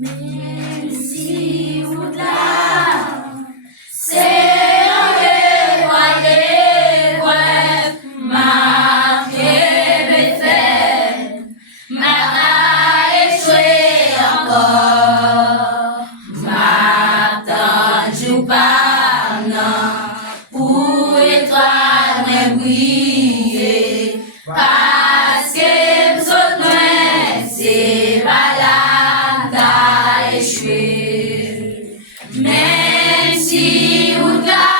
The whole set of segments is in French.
Même si au-delà, c'est ma fait, m'a échoué encore, m'a tendu pas, non, pour étoile, mais briller, parce que besoin, c'est malade, t'as échoué. Même si au-delà,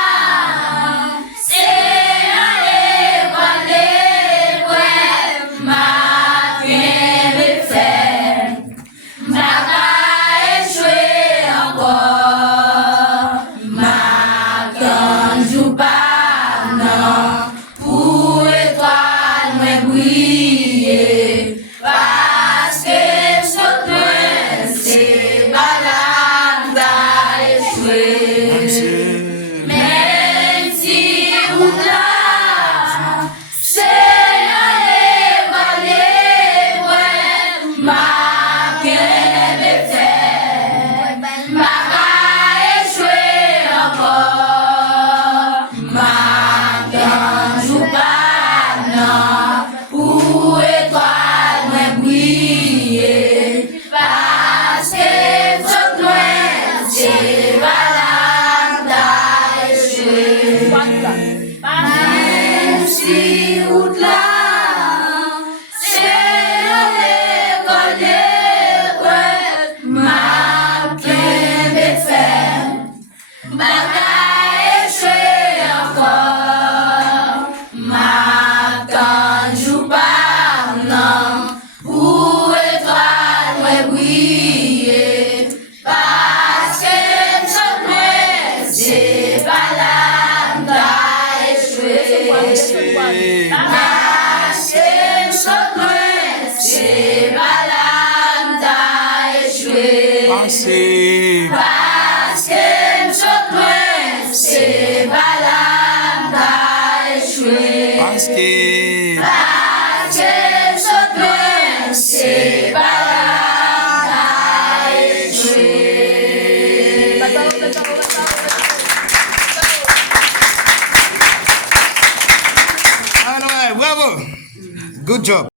parce que c'est malade, t'as échoué. Parce que c'est malade, t'as échoué. All right, bravo. Good job.